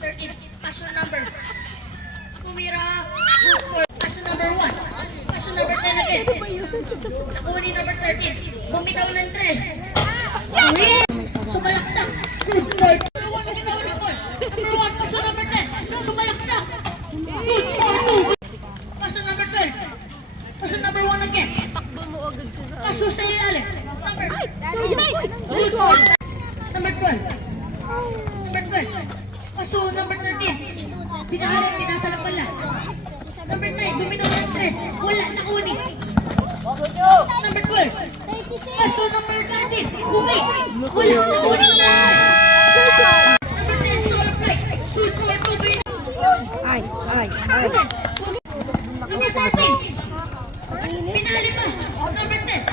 13. Passion number. Tumira. Passion number 1. Passion number 10 again. Nakuha ni number 13. Bumitaw ng 3. Sumalaksak. Good Lord. Number 1 bumitaw ng ball. Number 1, passion number 10. Sumalaksak. Good Lord. Passion number 12. Passion number 1 again. Takbo mo agad siya. Kaso sa ilalim. Number. Nice! Number 12. Number 12. Kaso number 13. Pinasa lang pala. Number 9. Bumitaw ng 3. Wala. Nakuha ni. Number 12. Kaso number 13. Bumi. Wala. Nakuha ni. Number 10. Solo flight. Good for 2 win. Ay. Number 14. Pinali pa. Number 10.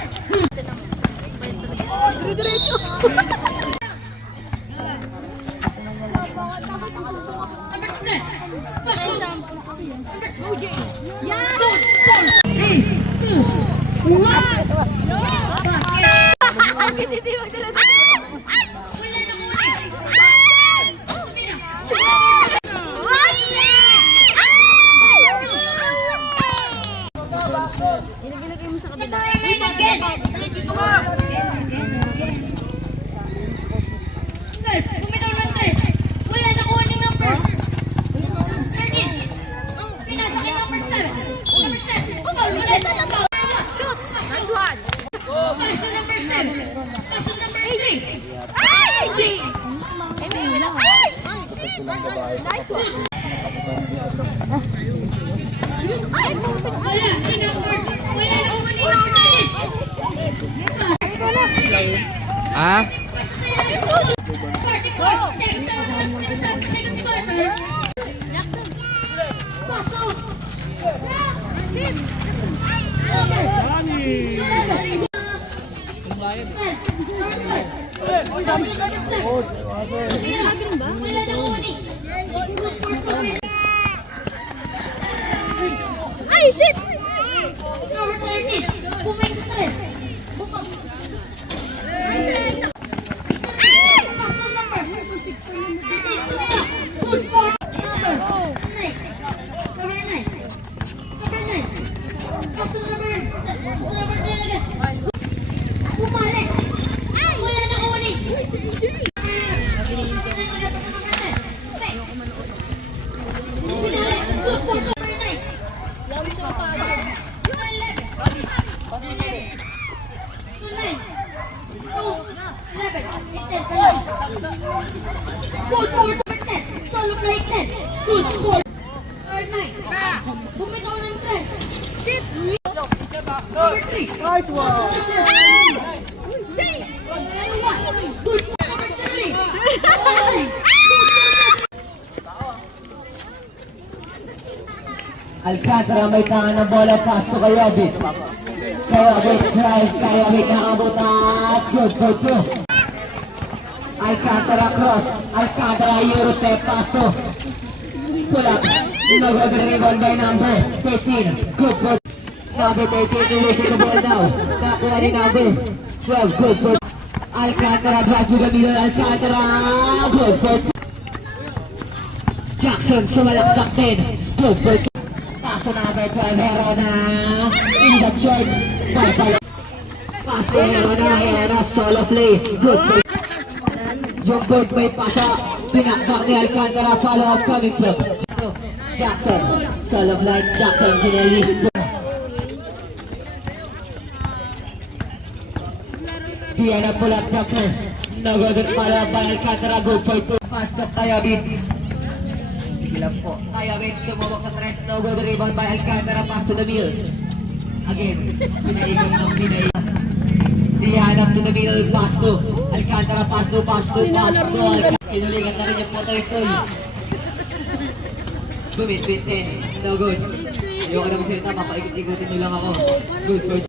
Diretso. Number 10. Pasok. Go, Jay. Yan! 3, 2, 1. Bakit? Hindi magdala. Wala na kunin. Tumira. Ilagay mo sa kabila. Bumitaw ng 3. Wala na kunin number 13. Pinasa kay number 7. Number 7. Wala talaga. Nice one. Passion number 7. Passion number 3. Ay! Jay! Ay! Nice one. Ay! Wala. Number. Wala na kunin number 13. Ah? Ay, shit! Number 13. Bumay sa 3. Bumay. Pasok number. Good for number 9. Number 9. Number 9. Pasok number 10 again. Bumalik. Wala na kunin. Good for number 10. Solo play 10. Good for number 9. Bumitaw ng 3. Number 3. Nice one! Good for number 3. Alcantara may tangan ng bola, pass to Kayobit. Kayobit drive, Kayobit nakabutat. Good for 2. Alcantara cross, Alcantara Eurostep, pass to. Pull up, no good rebound by number 13. Good for number 13, losing the ball now. Nakuha ni number 12, good for Alcantara, drive to the middle, Alcantara. Good for Jackson, sumalaksak din. Good for Paso number 12, Herona. In the short. Pass to Herona, Herona, solo play. Good play. Yung good may pasa. Pinakdak ni Alcantara, follow up coming from Jackson. Solo flight, Jackson, Ginelli. Diana pulat Jackson. No good follow up by Alcantara, good for 2. Pass to Kayobit. Sige lang po. Kayobit sumubok sa 3. No good rebound by Alcantara, pass to the middle. Again, pinaikot ng pinaikot. Diana to the middle, pass to Alcantara, pass to Pinuligan na rin yung Potoy. Bumit, 10. No good. Ayoko na magsalita, mapaikot-ikutin nyo lang ako. Good for